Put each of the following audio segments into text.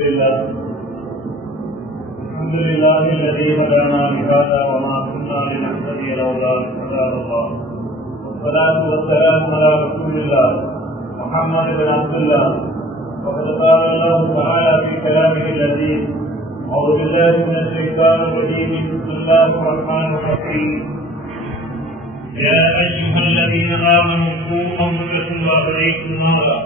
الحمد لله الذي هدانا لهذا وما كنا لنهتدي لولا أن هدانا الله، والصلاة والسلام على رسول الله محمد بن عبد الله. وقد قال الله تعالى في كلامه اللذيذ: أعوذ بالله من الشيطان الرجيم، بسم الله الرحمن الرحيم. يا أيها الذين آمنوا قوا أنفسكم وأهليكم نارا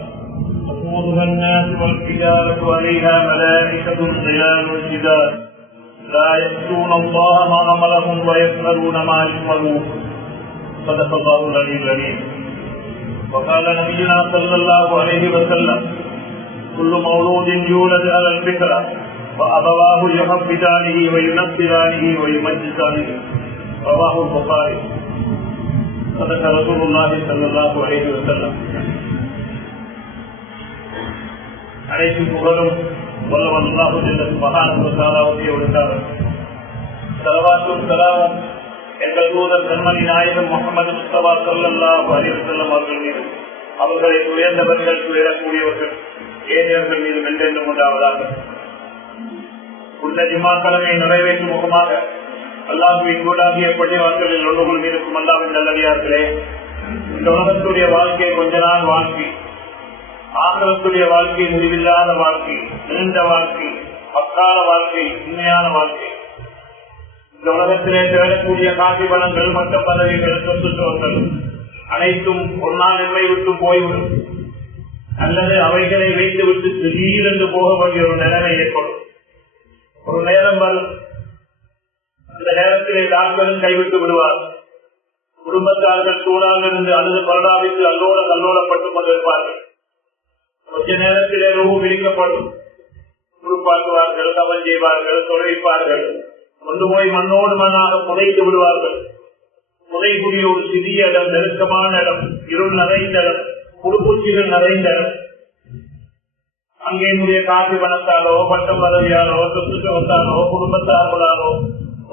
وقودها الناس والحجارة عليها ملائكة غلاظ شداد لا يعصون الله ما أمرهم ويفعلون ما يؤمرون. صدق الله العلي العظيم. وقال نبينا صلى الله عليه وسلم: كل مولود يولد على الفطرة فأبواه يحفظانه وينصرانه ويمجسانه. رواه البخاري. صدق رسول الله صلى الله عليه وسلم. அனைத்து புகழும் வல்லவன் அல்லாஹ் ஜல்ல சுப்ஹானஹு வ தஆலாவுடைய உரித்தார். ஸலவாத்தும் ஸலாமும் எங்கள் தூதர் கண்மணி நாயகம் முஹம்மது முஸ்தபா ஸல்லல்லாஹு அலைஹி வஸல்லம் அவர்கள் மீது, அவர்களை உயர்ந்தவர்கள் உயரக்கூடியவர்கள் ஏழையர்கள் மீது மென்றென்றும் உண்டாவதாக. உள்ள ஜும்மாக்களை நிறைவேற்றும் முகமாக அல்லாஹ்வின் கூடாகிய பள்ளிவாசலில் ஒன்றுகள் மீதுக்கும் அல்லாஹ்வின் நல்லடியார்களே, இந்த உலகத்துடைய வாழ்க்கை கொஞ்ச நாள் வாழ்க்கை, ஆங்கிலத்துடைய வாழ்க்கை முடிவில்லாத வாழ்க்கை, நீண்ட வாழ்க்கை, பக்கால வாழ்க்கை, உண்மையான வாழ்க்கை. இந்த உலகத்திலே தேடக்கூடிய காட்சி பலங்கள், மற்ற பதவிகள், சொத்துக்கள் அனைத்தும் ஒரு நாள் நம்மை விட்டு போய்விடும், அல்லது அவைகளை வைத்து விட்டு திடீரென்று போக வேண்டிய ஒரு நிலைமை ஏற்படும். ஒரு நேரம் வரும், அந்த நேரத்திலே டாக்டரும் கைவிட்டு விடுவார். குடும்பத்தார்கள் சூடாக இருந்து அழுது பரடாவித்து கல்லோலப்பட்டுக் கொண்டிருப்பார்கள். கொஞ்ச நேரத்திலே ரூபு விரிக்கப்படும், குறுப்பாக்குவார்கள், கவல் செய்வார்கள், தொலைவிப்பார்கள், கொண்டு போய் மண்ணோடு மண்ணாக புதைத்து விடுவார்கள். புதைக்கூடிய ஒரு சிறிய இடம், நெருக்கமான இடம், இருள் நிறைந்த இடம், குறுப்பூச்சிகள் நிறைந்த இடம். அங்கே முடிய காசு பணத்தாலோ, பட்டம் பதவியாலோ, சொத்துக்களாலோ, குடும்பத்தார்களாலோ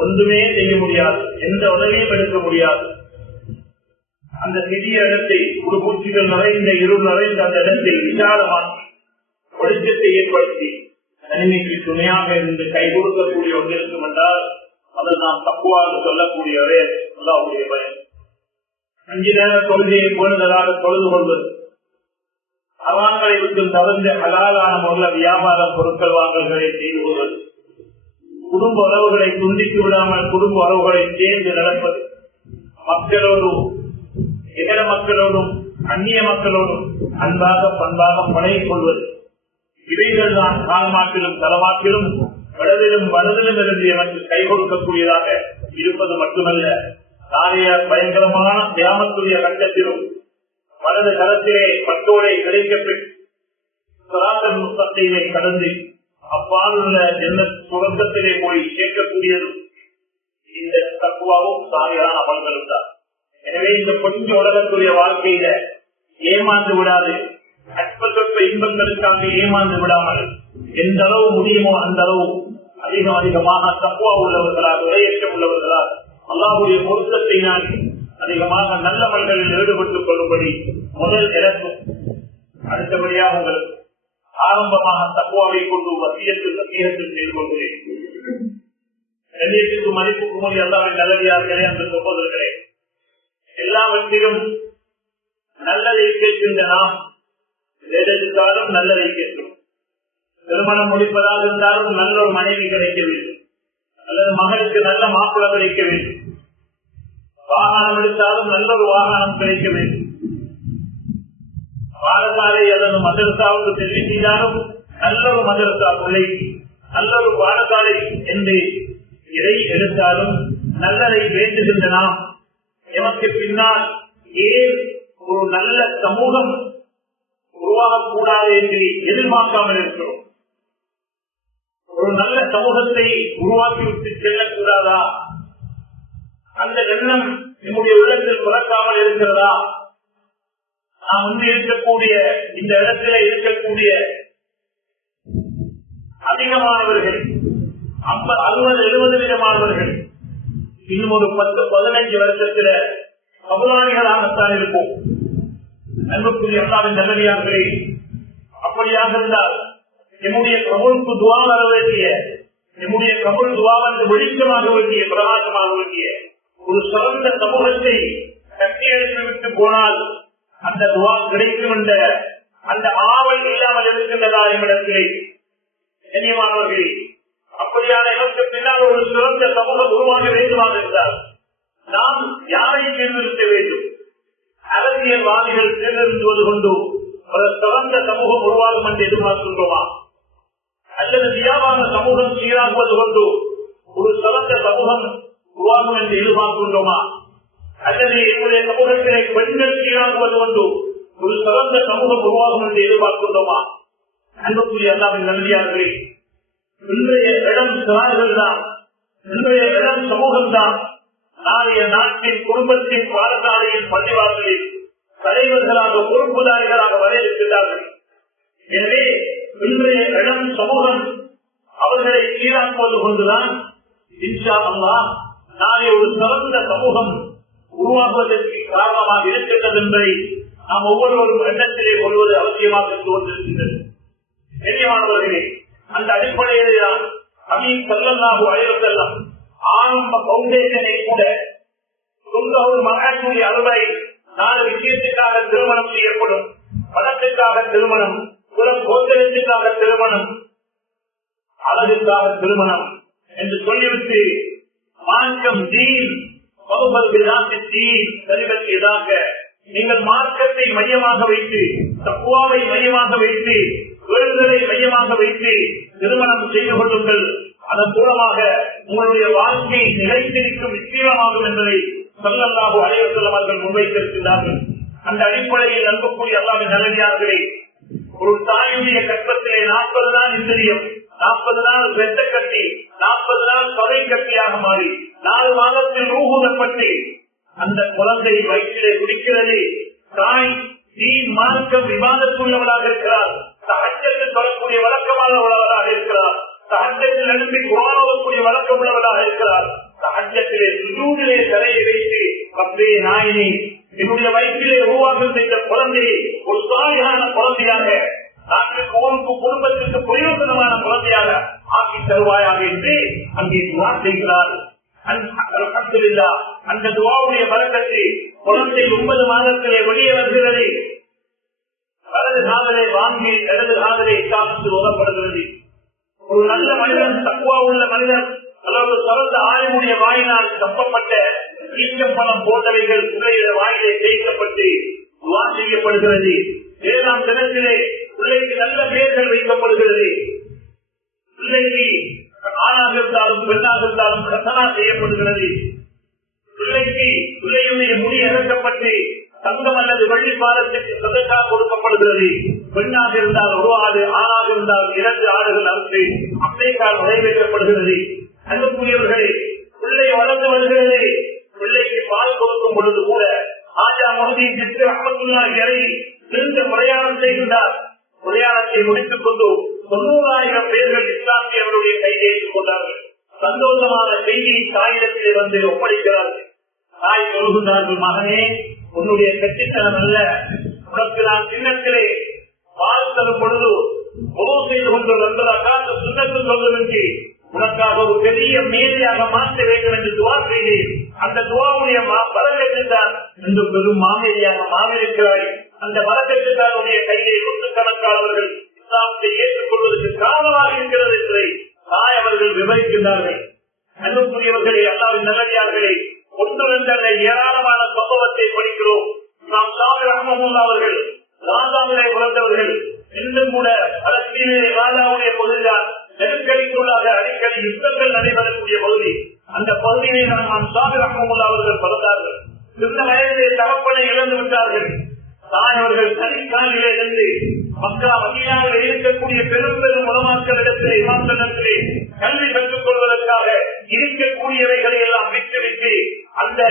ஒன்றுமே செய்ய முடியாது, எந்த உதவியும் எடுக்க முடியாது. அந்த சிறிய இடத்தை, குறுப்பூச்சிகள் நிறைந்த, இருள் நிறைந்த அந்த இடத்தை விசாலமாக்கி ஒழுக்கத்தை ஏற்படுத்தி தனிமைக்கு துணையாக இருந்து கை கொடுக்கக்கூடிய ஒன்று இருக்கும் என்றால் அது நாம் தப்புவாக சொல்லக்கூடியவரே அல்லாஹ்வுடைய பயம். 5 நேர தொழுகையை போனதாக தொழுது கொள்வது, அவான்களை விட்டு தவிர்ந்த ஹலாலான முறையில் வியாபார பொருட்கள் வாங்கல்களை செய்து கொள்வது, குடும்ப உறவுகளை துண்டித்து விடாமல் குடும்ப உறவுகளை சேர்ந்து நடப்பது, மக்களோடு இதர மக்களோடும் அந்நிய மக்களோடும் அன்பாக பண்பாக பழகிக் கொள்வது, இவைகள் தான் கால்மாட்டிலும் தலமாட்டிலும் வடதிலும் வடதிலும் இருந்து எனக்கு கை கொடுக்கக்கூடியதாக இருப்பது மட்டுமல்ல, நாளைய பயங்கரமான கியாமத்துடைய கட்டத்திலும் வலது கரத்திலே பட்டோலை கிடைக்கப்பட்டு கடந்து அப்பாலுள்ள என்ன சுரங்கத்திலே போய் சேர்க்கக்கூடியது இந்த தக்குவாவும் சாலையான அமல்களும் தான். எனவே இந்த கொஞ்ச உலகத்துடைய வாழ்க்கையில ஏமாந்து விடாது, அற்ப இன்பங்களுக்காக ஏமாந்து விடாமல் எந்த அளவு முடியுமோ அந்த அளவு அதிகமாக தக்குவா உள்ளவர்களால், விளையேற்றம் உள்ளவர்களால் அல்லாஹ்வுடைய பொருத்தத்தை நான் அதிகமாக நல்லவர்களில் ஈடுபட்டுக் கொள்ளும்படி முதல் இறக்கும். அடுத்தபடியாக உங்கள் ஆரம்பமாக தக்குவாவை கொண்டு வசியத்தில் செய்து கொள்கிறேன். மதிப்புக்கு மொழி அல்லாஹ்வின் நல்லடியார்களே என்று சொல்வதற்கிறே, எல்லாவற்றிலும் நல்லதை கேட்கின்ற நாம் எதிர்த்தாலும் நல்லதை கேட்கும். திருமணம் முடிப்பதாக இருந்தாலும் நல்ல ஒரு மனைவி கிடைக்க வேண்டும், அல்லது மகளுக்கு நல்ல மாப்பிள்ளை கிடைக்க வேண்டும். வாகனம் எடுத்தாலும் நல்ல ஒரு வாகனம் கிடைக்க வேண்டும். பாடசாலை அல்லது மதரசாவுக்கு செல்வி செய்தாலும் நல்ல ஒரு மதரசா பிள்ளைக்கு நல்ல ஒரு பாடசாலை என்று எதை எடுத்தாலும் நல்லதை வேண்டுகின்ற நாம் எமக்கு பின்னால் ஏன் ஒரு நல்ல சமூகம் உருவாகக்கூடாது என்று எதிர்பார்க்காமல் இருக்கிறோம். ஒரு நல்ல சமூகத்தை உருவாக்கிவிட்டு செல்லக்கூடாதா? அந்த எண்ணம் நம்முடைய உள்ளத்தில் பிறக்காமல் இருக்கிறதா? நாம் வந்து இருக்கக்கூடிய இந்த இடத்துல இருக்கக்கூடிய அதிகமானவர்கள் 50, 60, 70 விதமானவர்கள் இன்னும் ஒரு 10-15 வருஷத்துல கபுலானிகளாகத்தான் இருப்போம். அன்புக்குரிய அல்லாஹ்வின் நல்லடியார்களே, அப்படியாக இருந்தால் நம்முடைய கபூலுக்கு துவா வர வேண்டிய, நம்முடைய கபூல் துவாவந்து வெளிச்சமாக வேண்டிய, பிரகாசமாக வேண்டிய ஒரு சிறந்த சமூகத்தை கட்டியெழுத்து விட்டு போனால் அந்த துவா கிடைக்கும் என்ற அந்த ஆவல் இல்லாமல் இருக்கின்றதா என்னிடத்திலே? கண்ணியமானவர்களே, அப்படியான எனக்கு பின்னால் ஒரு சிறந்த சமூகம் உருவாக வேண்டுமாக இருந்தால் நாம் யாரை தேர்ந்தெடுக்க வேண்டும்? அரசியல்வாதிகள் தேர்ந்தெடுத்துவது கொண்டு ஒரு சிறந்த சமூகம் உருவாகும் என்று எதிர்பார்க்கின்றோமா? அல்லது வியாபார சமூகம் சீராகுவது கொண்டு ஒரு சிறந்த சமூகம் உருவாகும் என்று எதிர்பார்க்கின்றோமா? அல்லது என்னுடைய சமூகத்திலே பெண்கள் சீராகுவது கொண்டு ஒரு சிறந்த சமூகம் உருவாகும் என்று எதிர்பார்க்கின்றோமா? அன்புக்குரிய அல்லாஹ்வின் நல்லடியார்களே, இன்றைய இடம் சிறார்கள் தான், இன்றைய இடம் சமூகம் தான் நாளைய நாட்டின் குடும்பத்தின் பாடசாலையின் பள்ளிவாசலில் தலைவர்களாக பொறுப்புதாரிகளாக வர இருக்கிறார்கள். எனவே இன்றைய இடம் சமூகம் அவர்களை சீராக்குவது கொண்டுதான் இன்ஷா அல்லாஹ் நாளை ஒரு சிறந்த சமூகம் உருவாக்குவதற்கு காரணமாக இருக்கின்றது என்பதை நாம் ஒவ்வொருவரும் எண்ணத்திலே கொள்வது அவசியமாக தோன்றிருக்கின்றது. கண்ணியமானவர்களே, அந்த அடிப்படையிலே தான் ஹபீப் ஸல்லல்லாஹு அலைஹி வஸல்லம் ஆரம்ப பவுண்டேஷனை கூட சுந்தரூர் மகாசூரி அறுவை 4 விஷயத்துக்காக திருமணம் செய்யப்படும். பணத்துக்காக திருமணம், குலம் கோத்திரத்துக்காக திருமணம், அழகுக்காக திருமணம் என்று சொல்லிவிட்டு மார்க்கம் தீன் சரிவற்றியதாக நீங்கள் மார்க்கத்தை மையமாக வைத்து, தக்குவாவை மையமாக வைத்து, வேறுகளை மையமாக வைத்து திருமணம் செய்து கொள்ளுங்கள். அதன் மூலமாக உங்களுடைய வாழ்க்கையை நிலைத்திருக்கும் நிச்சயமாகும் என்பதை ஸல்லல்லாஹு அலைஹி வஸல்லம் அவர்கள் முன்வைத்திருக்கிறார்கள். அந்த அடிப்படையில் அன்புக்குரிய அல்லாஹ்வின் நல்லடியார்களே, ஒரு தாயுடைய கற்பத்திலே 40 நாள் இந்திரியம், 40 நாள் வெட்ட கட்டி, 40 நாள் தொலை கட்டியாக மாறி 4 மாதத்தில் ரூஹூதப்பட்டு அந்த குழந்தை வயிற்றிலே குடிக்கிறது. தாய் தீன் மார்க்கம் விவாதத்துள்ளவளாக இருக்கிறார், தஹஜ்ஜத்தில் சொல்லக்கூடிய வழக்கமானவளாக இருக்கிறார், தஹஜ்ஜத்தில் எழுப்பி குர்ஆன் ஓதக்கூடிய வழக்கம் உள்ளவளாக இருக்கிறார். தஹஜ்ஜத்திலே சுஜூதிலே தலையை வைத்து ரப்பே நாயினி, என்னுடைய வயிற்றிலே உருவாக்கம் செய்த குழந்தையை ஒரு சாலிஹான குழந்தையாக, நாட்டுக்கு ஊருக்கு குடும்பத்திற்கு பிரயோஜனமான குழந்தையாக ஆக்கி தருவாயாக என்று அங்கே துவா செய்கிறார். அல்ஹம்துலில்லாஹ், அந்த துவாவுடைய பரக்கத்தை குழந்தை 9 மாதத்திலே வெளியே வருகிறது. வலது காதலை வாங்கி இடது காதலை இஸ்லாமுக்கு ஓதப்படுகிறது. ஒரு நல்ல மனிதன், தக்வா உள்ள மனிதன், அல்லது சிறந்த ஆய்வுடைய வாயினால் தப்பப்பட்ட ஈச்சப்பழம் போன்றவைகள் பிள்ளையுடைய வாயிலே தேய்க்கப்பட்டு துவா செய்யப்படுகிறது. 7ஆம் தினத்திலே பிள்ளைக்கு நல்ல பெயர்கள் வைக்கப்படுகிறது. பிள்ளைக்கு ஆணாக இருந்தாலும் பெண்ணாக இருந்தாலும் கசனா செய்யப்படுகிறது. பிள்ளைக்கு பிள்ளையுடைய முடி இறக்கப்பட்டு தங்கம் அல்லது வெள்ளி பாலத்துக்கு சதக்கா கொடுக்கப்படுகிறது. பெண்ணாக இருந்தால் 1 ஆடு, ஆணாக இருந்தால் 2 ஆடுகள் அறுத்து அப்ளைக்கால் நிறைவேற்றப்படுகிறது. அன்புக்குரியவர்களே, பிள்ளை வளர்ந்து வருகிறது. பிள்ளைக்கு பால் கொடுக்கும் பொழுது கூட ஆஜா மொஹதீன் ரஹ்மத்துல்லாஹி அலைஹி நீண்ட பிரயாணம் செய்கின்றார். பிரயாணத்தை முடித்துக் கொண்டு 90,000 பேர்கள் இஸ்லாமியர்களுடைய கையை ஏற்றுக் கொண்டார்கள். சந்தோஷமான செய்தியை தாயிடத்திலே வந்து ஒப்படைக்கிறார்கள். தாய் சொல்கின்றார்கள், மகனே, உன்னுடைய கட்சித்தனம் அல்ல, உனக்கு நான் சின்னத்திலே பால் தரும் பொழுது உதவு செய்து கொண்டு வந்ததற்காக சுண்ணத்து சொல்வதற்கு உனக்காக ஒரு பெரிய மேதையாக மாற்ற வேண்டும் என்று துவா செய்தேன். அந்த துவாவுடைய பலக்கத்தில்தான் இன்று பெரும் மாமேதியாக மாறியிருக்கிறாய். அந்த பலக்கத்திற்காருடைய கையை நூற்றுக்கணக்கானவர்கள் இஸ்லாமத்தை ஏற்றுக்கொள்வதற்கு காரணமாக இருக்கிறது என்பதை தாய் அவர்கள் விவரிக்கின்றார்கள். அன்புக்குரியவர்களே, அல்லாஹ்வின் நல்லடியார்களே, 1-2 ஏராளமான சம்பவத்தை படிக்கிறோம். நாம் சாமி ரஹ்மத்துல்லாஹி அவர்கள் ராஜாவிலே பிறந்தவர்கள். இன்னும் கூட பலஸ்தீனிலே ராஜாவுடைய பகுதிதான் நெருக்கடிக்குள்ளாக அடிக்கடி யுத்தங்கள் நடைபெறக்கூடிய பகுதி. அந்த பகுதியிலே நாம் சாமி ரஹ்மத்துல்லாஹி அவர்கள் பிறந்தார்கள். சின்ன வயதிலே தகப்பனை இழந்து விட்டார்கள். தாய் அவர்கள் தனிக்காலிலே இருந்து மக்கா மதீனாவில் இருக்கக்கூடிய பெரும் பெரும் உலமாக்களிடத்திலே, இமாம்களிடத்திலே கல்வி பெற்றுக் கொள்வதற்காக இருக்கக்கூடியவைகளை எல்லாம் விட்டுவிட்டு அந்த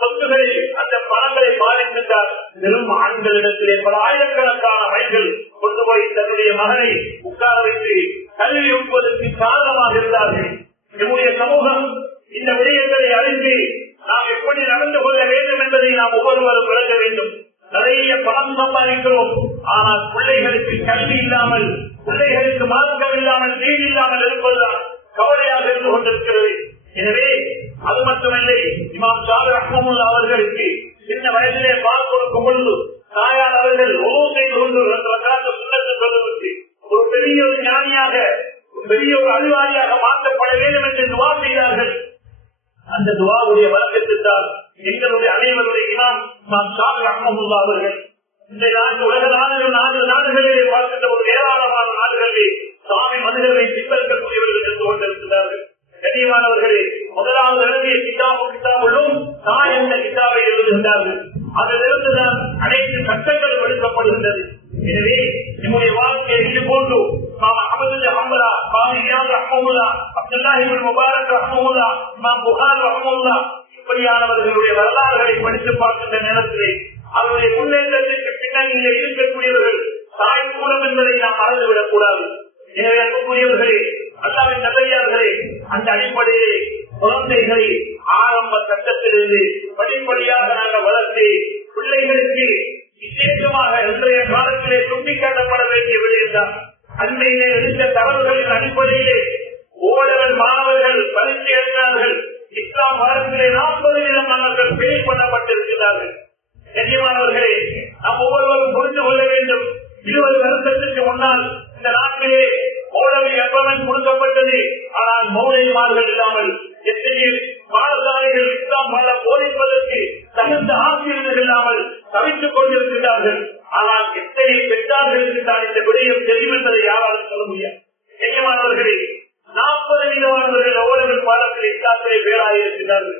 சொத்துக்களில் அந்த பணங்களை பாதித்தார். பெரும் ஆண்களிடத்திலே பல ஆயிரக்கணக்கான மைல்கள் கொண்டு போய் தன்னுடைய மகனை உட்கார வைத்து கல்வி ஒப்புவதற்கு காரணமாக இருந்தார்கள். நம்முடைய சமூகம் இந்த விடயங்களை அறிந்து நாம் எப்படி நடந்து கொள்ள வேண்டும் என்பதை நாம் ஒவ்வொருவரும் விளக்க வேண்டும். நிறைய பணம் சம்பாதிக்கிறோம், ஆனால் பிள்ளைகளுக்கு கல்வி இல்லாமல், பிள்ளைகளுக்கு மார்க்க தண்ணீர் இல்லாமல் இருப்பதுதான் கவலையாக இருந்து கொண்டிருக்கிறது. எனவே அது மட்டுமில்லை, இமாம் ஷாஃபி ரஹ்மத்துல்லாஹி அவர்களுக்கு சின்ன வயதிலே பால் கொடுக்கும் பொழுது தாயார் அவர்கள் உது செய்து கொண்டு 2 ரக்காத் சுன்னத்தை சொல்வதற்கு ஒரு பெரிய ஒரு ஞானியாக, பெரிய ஒரு அறிவாளியாக மாற்றப்பட வேண்டும் என்று துவா செய்தார்கள். அந்த துவாவுடைய வழக்கத்தில்தான் எங்களுடைய அனைவருடைய இமாம் ஷாஃபி ரஹ்மத்துல்லாஹி அவர்கள் இந்த உலக நாடுகள் 4 நாடுகளிலே பார்க்கின்ற ஒரு ஏராளமான நாடுகளிலே சாமி மனிதர்களை பின்பற்றக்கூடியவர்கள் இருந்து கொண்டிருக்கிறார்கள். கண்ணியமானவர்களே, முதலாவது எழுதிய கிதாபுள்ளும் தான் என்ற கிதாபை எழுதுகின்றார்கள். அதிலிருந்துதான் அனைத்து சட்டங்களும் எடுக்கப்படுகின்றது. எனவே நம்முடைய வாழ்க்கையை இது போன்று மாமா அஹ்மது ஹம்பலா, மாமி ரியாத் ரஹ்மத்துல்லா, அப்துல்லாஹ் இப்னு முபாரக் ரஹ்மத்துல்லா, இமாம் புகாரி ரஹ்மத்துல்லா இப்படியானவர்களுடைய வரலாறுகளை படித்து பார்க்கின்ற நேரத்திலே அவருடைய முன்னேற்றத்திற்கு பின்னணியிலே இருக்கக்கூடியவர்கள் தாய் கூடம் என்பதை நாம் மறந்துவிடக் கூடாது. எனவே அன்புக்குரியவர்களே, அல்லாஹ்வின் நல்லடியார்களே, அந்த அடிப்படையிலே குழந்தைகளை ஆரம்ப கட்டத்திலிருந்து படிப்படியாக நாங்கள் வளர்த்து பிள்ளைகளுக்கு விசேஷமாக இன்றைய காலத்திலே சுட்டிக்காட்டப்பட வேண்டிய விடயம்தான். அண்மையிலே எடுத்த தகவல்களின் அடிப்படையிலே ஓலவன் மாணவர்கள் பரிசு எழுதினார்கள். இஸ்லாம் வாரத்திலே 40% மாணவர்கள் ஃபெயில் பண்ணப்பட்டிருக்கிறார்கள். கண்ணியமானவர்களே, நாம் ஒவ்வொருவரும் புரிந்து கொள்ள வேண்டும். 20 வருஷத்துக்கு முன்னால் இந்த நாட்டிலே மௌலவி எம்பமெண்ட் கொடுக்கப்பட்டது. ஆனால் மௌலவிமார்கள் இல்லாமல் எத்தனையோ பாடசாலைகள் இஸ்லாம் பல போதிப்பதற்கு தகுந்த ஆசிரியர்கள் இல்லாமல் தவித்துக் கொண்டிருக்கிறார்கள். ஆனால் எத்தனை பெற்றார்களுக்கு தான் இந்த விடயம் தெரியும் என்பதை யாராலும் சொல்ல முடியாது. கண்ணியமானவர்களே, 40% மௌலவி பாடத்தில் இஸ்லாத்திலே பேராயிருக்கிறார்கள்.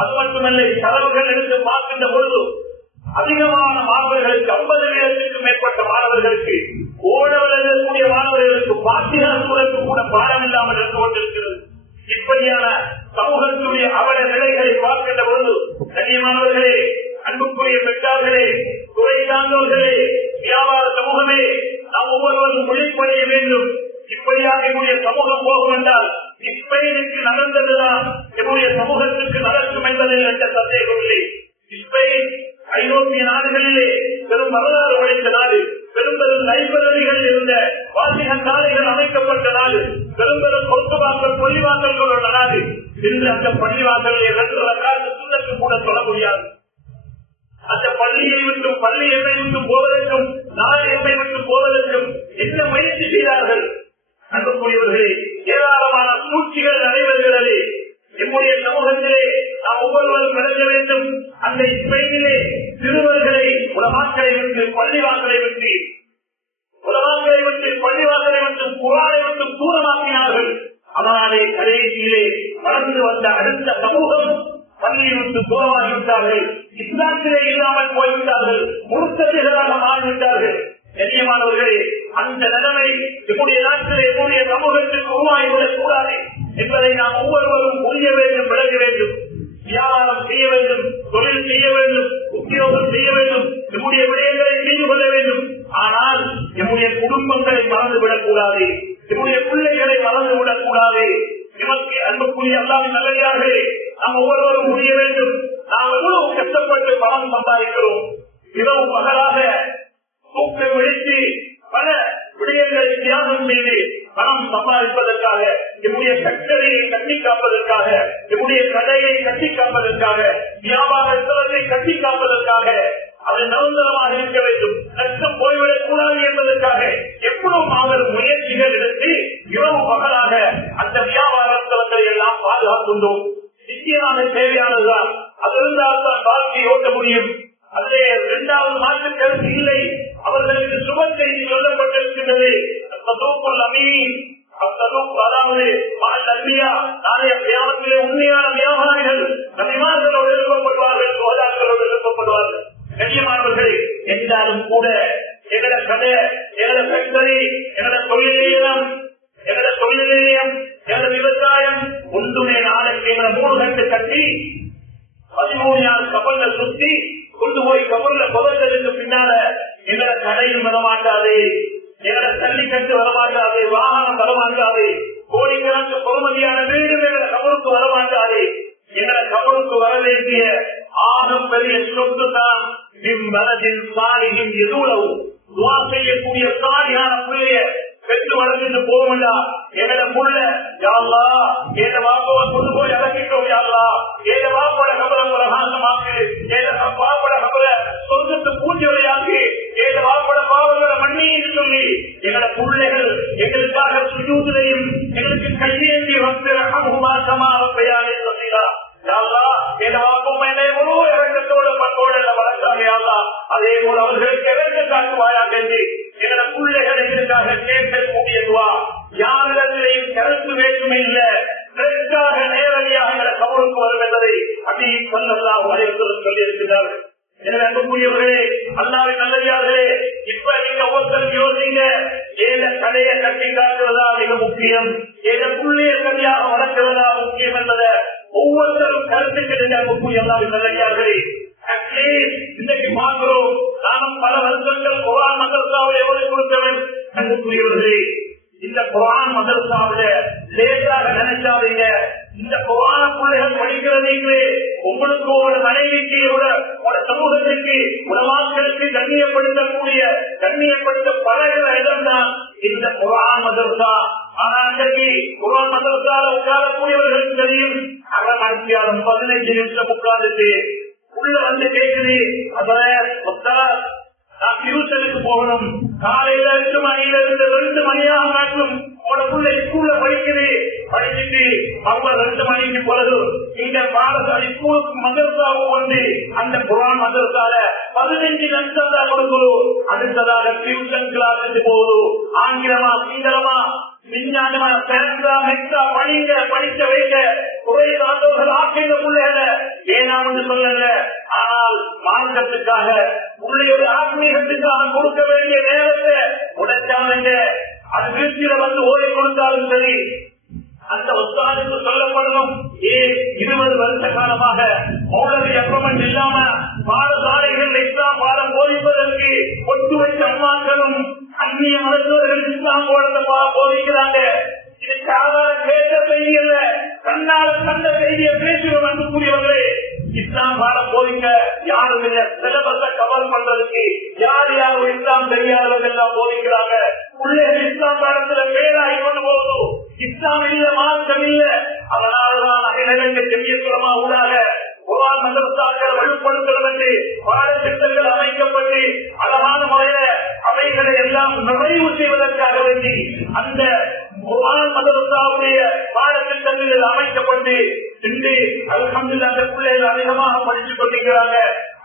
அது மட்டுமல்ல, செலவுகள் எடுத்து பார்க்கின்ற பொழுது அதிகமான மாணவர்களுக்கு 50,000க்கும் மேற்பட்ட மாணவர்களுக்கு ஓடவில் எழுதக்கூடிய மாணவர்களுக்கு பாத்தியாளர்களுக்கு கூட பாடம் இல்லாமல் இருந்து கொண்டிருக்கிறது. இப்படியான சமூகத்துடைய அவல நிலைகளை பார்க்கின்ற பொழுது கண்ணியமானவர்களே, அன்புக்குரிய பெற்றார்களே, துறை சார்ந்தவர்களே, வியாபார சமூகமே, நாம் ஒவ்வொருவரும் விழிப்படைய வேண்டும். இப்படியாக என்னுடைய சமூகம் போகும் என்றால் இஸ்பெயினுக்கு நடந்ததுதான் என்னுடைய சமூகத்திற்கு நடக்கும் என்பதில் எந்த சந்தேகம் இல்லை. இஸ்பெயின் ஐரோப்பிய நாடுகளிலே பெரும் வரலாறு உடைத்த நாடு, பெரும் பெரும் லைப்ரரிகள் இருந்த வாசிக சாலைகள் அமைக்கப்பட்ட நாடு, பெரும் பெரும் பொருத்துவாக்கள் பள்ளிவாசல்கள் உள்ள நாடு. இன்று அந்த பள்ளிவாசலிலே 2 ரக்காத் சுன்னத்து கூட சொல்ல முடியாது. அந்த பள்ளியை விட்டும் பள்ளி எண்ணை விட்டும் போவதற்கும் நாடு எண்ணை விட்டும் போவதற்கும் என்ன முயற்சி செய்தார்கள்? அன்புக்குரியவர்களே, ஏராளமான சூழ்ச்சிகள் நடைபெறுகிறது. நம்முடைய சமூகத்திலே நாம் ஒவ்வொருவரும் விளங்க வேண்டும். அந்த இஸ்பெயினிலே சிறுவர்களை உலமாக்களை விட்டு பள்ளிவாசலை விட்டு பள்ளிவாசலை விட்டு குர்ஆனை விட்டு தூரமாக்கினார்கள். அதனாலே கடைசியிலே வளர்ந்து வந்த அடுத்த சமூகம் பள்ளியை விட்டு தூரமாகிவிட்டார்கள். இஸ்லாத்திலே இல்லாமல் போய்விட்டார்கள். முழுக்கதிகளாக மாறிவிட்டார்கள். கண்ணியமானவர்களே, அந்த நிலைமை நம்முடைய நாட்டிலே நம்முடைய சமூகத்திற்கு உருவாகிவிடக் கூடாது என்பதை நாம் ஒவ்வொருவரும் புரிய வேண்டும், விளங்க வேண்டும். வியாபாரம் செய்ய வேண்டும், தொழில் செய்ய வேண்டும், உத்தியோகம் செய்ய வேண்டும், நம்முடைய விடயங்களை செய்து கொள்ள வேண்டும். ஆனால் நம்முடைய குடும்பங்களை மறந்துவிடக் கூடாது, நம்முடைய பிள்ளைகளை மறந்துவிடக் கூடாது. நமக்கு அன்புக்குரிய அல்லாஹ்வின் நல்லடியார்களே, நாம் ஒவ்வொருவரும் புரிய வேண்டும். நாம் எவ்வளவு கஷ்டப்பட்டு பணம் சம்பாதிக்கிறோம். இரவு பகலாக தூக்கம் விழித்து பல விடயங்களை தியாகம் செய்து பணம் சம்பாதிப்பதற்காக, நம்முடைய ஃபேக்டரியை கட்டி காப்பதற்காக, நம்முடைய கடையை கட்டி காப்பதற்காக, வியாபார ஸ்தலத்தை கட்டி காப்பதற்காக, அது நிரந்தரமாக இருக்க வேண்டும், நஷ்டம் போய்விடக் கூடாது என்பதற்காக எவ்வளவு மாபெரும் முயற்சிகள் எடுத்து இரவு பகலாக அந்த வியாபார ஸ்தலங்களை எல்லாம் பாதுகாக்கின்றோம். நிச்சயமாக தேவையானதுதான். அது இருந்தால் தான் வாழ்க்கையை ஓட்ட முடியும். அதிலே 2வது மாற்று கருத்து இல்லை. அவர்களுக்கு சுப செய்தி சொல்லப்பட்டிருக்கின்றது. அதாவது நாளைய கியாமத்திலே உண்மையான வியாபாரிகள் நபிமார்களோடு எழுப்பப்படுவார்கள், சோதாக்களோடு எழுப்பப்படுவார்கள். கண்ணியமானவர்களே, என்றாலும் கூட எங்கள கடை, எங்கள ஃபேக்டரி, எங்கள தொழில் நிலையம், எங்கள விவசாயம் ஒன்றுமே நாளைக்கு எங்களை 3 கட்டு கட்டி 13 கப்பல்ல சுத்தி கொண்டு போய் கப்பல்ல புதற்கு பின்னால எங்களை கடையும் வரமாட்டாது, எங்களை தள்ளிக்கட்டு வரமாட்டாது, வாகனம் வரமாட்டாது, கோடிக்கணக்கு பொறுமதியான வீடு எங்களை கப்பலுக்கு வரமாட்டாது. எங்களை கப்பலுக்கு வர வேண்டிய ஆகும் பெரிய சொத்து தான் மனதில் சாரியின் எதுவுளவு துவா செய்யக்கூடிய சாரியான பிள்ளைய பெற்று வளர்ந்து போகண்டா. என புள்ள யாழ்லா ஏத வாப்போவை கொண்டு போய் அடக்கிட்டோம் யாழ்லா ஏத வாப்போட கபல பிரகாசமாக்கு ஏத வாப்போட கபல சொர்க்கத்து பூஜையாக்கி ஏத வாப்போட பாவங்களை மன்னின்னு சொல்லி எங்களோட பிள்ளைகள் எங்களுக்காக சுஜூதிலையும் எங்களுக்கு கையேந்தி வந்து ரகமுகமாசமா பெயானே சொல்லிடா அதே போல அவர்களுக்கு இறந்து காட்டுவாயாக என்று எங்களோட பிள்ளைகள் எங்களுக்காக கேட்கக்கூடியதுவா யாரிடத்திலையும் கருத்து வேற்றுமை இல்ல இதற்காக நேரடியாக எங்களை கவலுக்கு வரும் என்பதை அப்படி சொல்லலாம் வரைவர்கள் சொல்லி இருக்கிறார்கள். எனவே அன்புக்குரியவர்களே அல்லாவின் நல்லடியார்களே இப்ப நீங்க ஒவ்வொருத்தரும் யோசிங்க ஏத கடையை கட்டி காட்டுவதா மிக முக்கியம் ஏத புள்ளிய சரியாக வளர்க்குவதா முக்கியம் என்பதை ஒவ்வொருத்தரும் கருத்துக்கள் அன்புக்குரிய அல்லாவின் நல்லடியார்களே இன்றைக்கு பார்க்கிறோம். நானும் பல வருஷங்கள் குர்ஆன் மதரசாவில் எவ்வளவு கொடுத்தவன் அன்புக்குரியவர்களே இந்த குர்ஆன் மதரசாவில லேசாக நினைச்சாதீங்க. இந்த குர்ஆன பிள்ளைகள் படிக்கிறதே உங்களுக்கு ஒரு மனைவிக்கு ஒரு சமூகத்திற்கு உலமாக்களுக்கு கண்ணியப்படுத்தக்கூடிய கண்ணியப்படுத்த பழகிற இடம் தான் இந்த குர்ஆன் மதரசா. ஆனா இன்றைக்கு குர்ஆன் மதரசால உட்காரக்கூடியவர்களுக்கு தெரியும் அரை மணித்தியாலும் 15 நிமிஷம் உட்கார்ந்துட்டு உள்ள வந்து கேட்குது நான் டியூஷனுக்கு போகணும் காலையில 8 மணியில இருந்து 2 மணியாக காட்டும் உனக்குள்ள ஸ்கூல்ல படிக்குது படிச்சுட்டு அவங்க 2 மணிக்கு பிறகு இந்த பாடசாலை ஸ்கூலுக்கு மதரசாவும் வந்து அந்த குர்ஆன் மதரசால 15 லட்சம் தான் கொடுக்கணும். அடுத்ததாக டியூஷன் கிளாஸுக்கு போகுது. ஆங்கிலமா சீக்கிரமா விஞ்ஞானமா படிக்க வைக்க குறைவாதவர்கள் ஆக்கிய பிள்ளைகள ஏனாம் சொல்லல. ஆனால் மார்க்கத்துக்காக பிள்ளையோட ஆத்மீகத்துக்காக கொடுக்க வேண்டிய நேரத்தை உடைச்சாங்க. அது வீட்டில வந்து ஓடி கொடுத்தாலும் சரி அந்த உஸ்தாதுக்கு சொல்லப்படணும். 20 வருஷ காலமாக மௌலவி அப்ரமன் இல்லாம பாடசாலைகள் இஸ்லாம் பாடம் போதிப்பதற்கு ஒட்டு வைத்த அம்மாக்களும் அந்நிய மருத்துவர்கள் இஸ்லாம் போதிக்கிறாங்க. இது சாதாரண கேட்ட செய்தி அல்ல, கண்ணால கண்ட செய்தியை பேசுவோம் அன்புக்குரியவர்களே. இஸ்லாம் பாடம் போதிக்க யாரும் இல்ல. சிலபஸை கவர் பண்றதுக்கு யார் யாரும் இஸ்லாம் தெரியாதவர்கள் எல்லாம் போதிக்கிறாங்க. பிள்ளைகள் இஸ்லாம் பாடத்துல பேராகி கொண்டு போகுது. இஸ்லாம் இல்ல, மார்க்கம் இல்ல. அதனாலதான் அகிலங்க செம்மியத்துலமா ஊடாக குர்ஆன் மதரசாக்கள் வலுப்படுத்தணும் என்று பாடத்திட்டங்கள் அமைக்கப்பட்டு அழகான முறையில அவைகளை எல்லாம் நிறைவு செய்வதற்காக வேண்டி அந்த குர்ஆன் மதரசாவுடைய பாடத்திட்டங்கள் அமைக்கப்பட்டு இன்று அல்ஹம்துலில்லாஹ் அந்த பிள்ளைகள் அதிகமாக படித்துக் கொண்டிருக்கிறாங்க.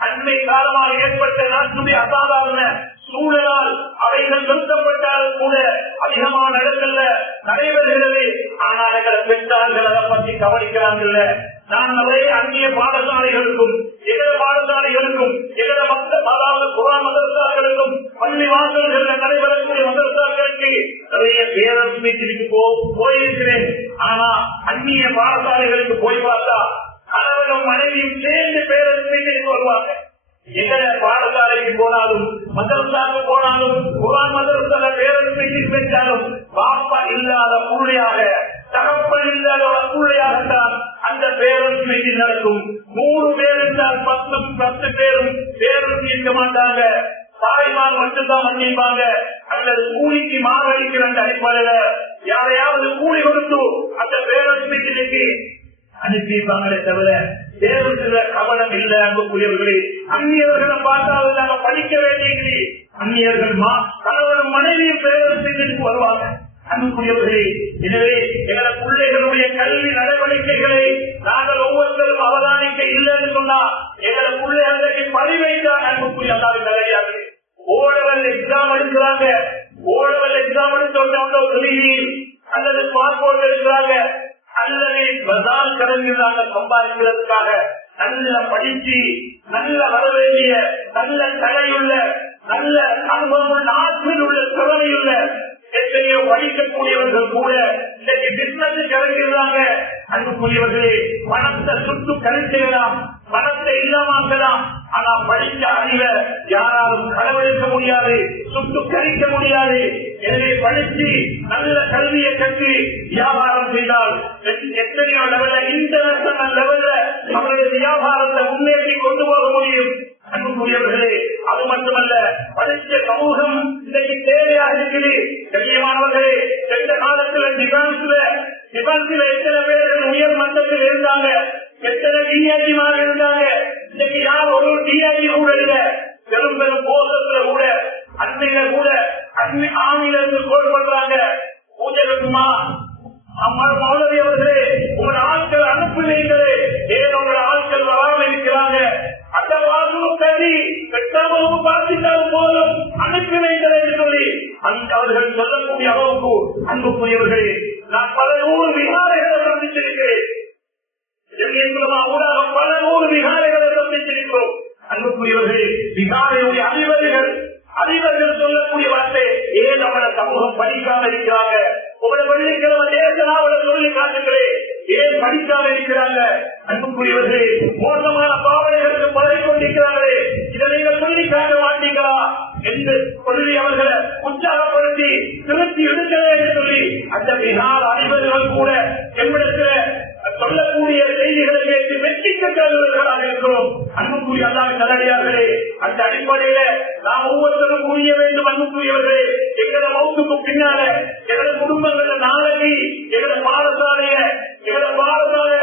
அண்மை காலமாக ஏற்பட்ட நாட்டுடைய அசாதாரண சூழலால் அவைகள் நிறுத்தப்பட்டாலும் கூட அதிகமான இடங்கள்ல நடைபெறுகிறது. ஆனால் எங்களை பெற்றார்கள் அதை பற்றி கவனிக்கிறாங்கல்ல. நான் நிறைய அந்நிய பாடசாலைகளுக்கும் எங்கள பாடசாலைகளுக்கும் எங்கள அதாவது குர்ஆன் மதரசாக்களுக்கும் பள்ளி வாசல்கள் நடைபெறக்கூடிய மதரசாக்களுக்கு நிறைய பேரரசு மீட்டிற்கு போயிருக்கிறேன். ஆனா அந்நிய பாடசாலைகளுக்கு போய் பார்த்தா கணவனும் மனைவியும் சேர்ந்து பேரரசு மீட்டிற்கு வருவாங்க. எங்களை பாடசாலைக்கு போனாலும் மதரசாக்கு போனாலும் குர்ஆன் மதரசால பேரரசு மீட்டிங் வச்சாலும் பாப்பா இல்லாத பிள்ளையாக தகப்பன் இல்லாத பிள்ளையாகத்தான் அந்த பேரரசு மீட்டிங் நடக்கும். 100 பேர் இருந்தால் 10 பேரும் பேரரசு இருக்க மாட்டாங்க. தாய்மார் மட்டும்தான் மன்னிப்பாங்க. அல்லது கூலிக்கு மாரடிக்கிற அடிப்படையில யாரையாவது கூலி கொடுத்து அந்த பேரரசு மீட்டிங்கு அனுப்பிப்பாங்களே தவிர தேவத்துல கவனம் இல்ல. அன்புக்குரியவர்களே, அந்நியர்களை பார்த்தாலும் நாங்க படிக்க வேண்டியது. அந்நியர்கள் கணவனும் மனைவியும் பேரரசுக்கு வருவாங்க. அன்புக்குரியவர்களே, எனவே எங்களோட பிள்ளைகளுடைய கல்வி நடவடிக்கைகளை நாங்கள் ஒவ்வொருத்தரும் அவதானிக்க இல்லைன்னு சொன்னா எங்களோட பிள்ளைகளுக்கு பரிவைத்தான். அன்புக்குரிய அல்லாவின் நல்லடியார்களே, ஓலவல் எக்ஸாம் எடுக்கிறாங்க. ஓலவல் எக்ஸாம் எடுத்து அல்லது பாஸ்போர்ட் எடுக்கிறாங்க அல்லது பஜார் கடன்கிறாங்க சம்பாதிக்கிறதுக்காக நல்ல படிச்சு நல்ல வரவேண்டிய நல்ல கலையுள்ள நல்ல அனுபவம் ஆற்றல் உள்ள திறமையுள்ள எத்தனையோ படிக்கக்கூடியவர்கள் கூட இன்னைக்கு பிசினஸ் இறங்கிறாங்க. அன்புக்குரியவர்களே, பணத்தை சுட்டு கழிக்கலாம், பணத்தை இல்லாமக்கலாம். ஆனா படித்த அறிவை யாராலும் களவெடுக்க முடியாது, சுட்டு கழிக்க முடியாது. எனவே படிச்சு நல்ல கல்வியை கற்று வியாபாரம் செய்தால் எத்தனையோ லெவல்ல இன்டர்நேஷனல் லெவல்ல நம்மளுடைய வியாபாரத்தை முன்னேற்றி கொண்டு போக முடியும். அன்புக்குரியவர்களே, அது மட்டுமல்ல, படித்த சமூகம் இன்னைக்கு தேவையாக இருக்குது. கண்ணியமானவர்களே, சென்ற காலத்துல டிஃபென்ஸ்ல விபத்தில் எத்தனை பேர்கள் உயர் மட்டத்தில் இருந்தாங்க, எத்தனை டிஐஜிமாக இருந்தாங்க. இன்னைக்கு யார் ஒரு டிஐஜி கூட இல்ல. பெரும் பெரும் போசத்துல கூட அன்னையில கூட ஆமிலிருந்து கோல் பண்றாங்க. பூஜகமா மௌலவி அவர்களே, உங்களோட ஆட்கள் அனுப்புவீங்களே, ஏன் உங்களோட ஆட்கள் வராமல் இருக்கிறாங்க? அந்த வாசலும் சரி, எட்டாவது பார்த்துட்டாலும் போதும் அனுப்பி வைங்கள் என்று சொல்லி அந்த அவர்கள் சொல்லக்கூடிய அளவுக்கு அன்புக்குரியவர்களே, நான் பல 100 விகாரைகளை சந்திச்சிருக்கிறேன். ஊடாக பல 100 விகாரைகளை சந்திச்சிருக்கிறோம். அன்புக்குரியவர்களே, விகாரையுடைய அதிபர்கள் சொல்லக்கூடிய வார்த்தை, ஏன் நம்மள சமூகம் படிக்காம இருக்கிறாங்க? உங்களை வெள்ளிக்கிழமை தேசனாவோட சொல்லி காட்டுங்களே, ஏன் படிக்காம இருக்கிறாங்க? அன்புக்குரியவர்களே, மோசமான பாவனைகளுக்கு பழகி கொண்டிருக்கிறார்களே, இதை நீங்கள் சொல்லி காட்ட மாட்டீங்களா என்று சொல்லி அவர்களை உற்சாகப்படுத்தி திருத்தி எடுக்கவே என்று சொல்லி அந்த விகார அதிபர்கள் கூட எம்மிடத்தில் சொல்லக்கூடிய செய்திகளை கேட்டு வெற்றிக்கர்களாக இருக்கிறோம். அன்புக்குரிய அல்லாஹ் நல்லடியார்களே, அந்த அடிப்படையில நாம் ஒவ்வொருத்தரும் புரிய வேண்டும். அன்புக்குரியவர்களே, எங்களோட மௌத்துக்கு பின்னால எங்களோட குடும்பங்கள நாளைக்கு எங்களோட பாடசாலைய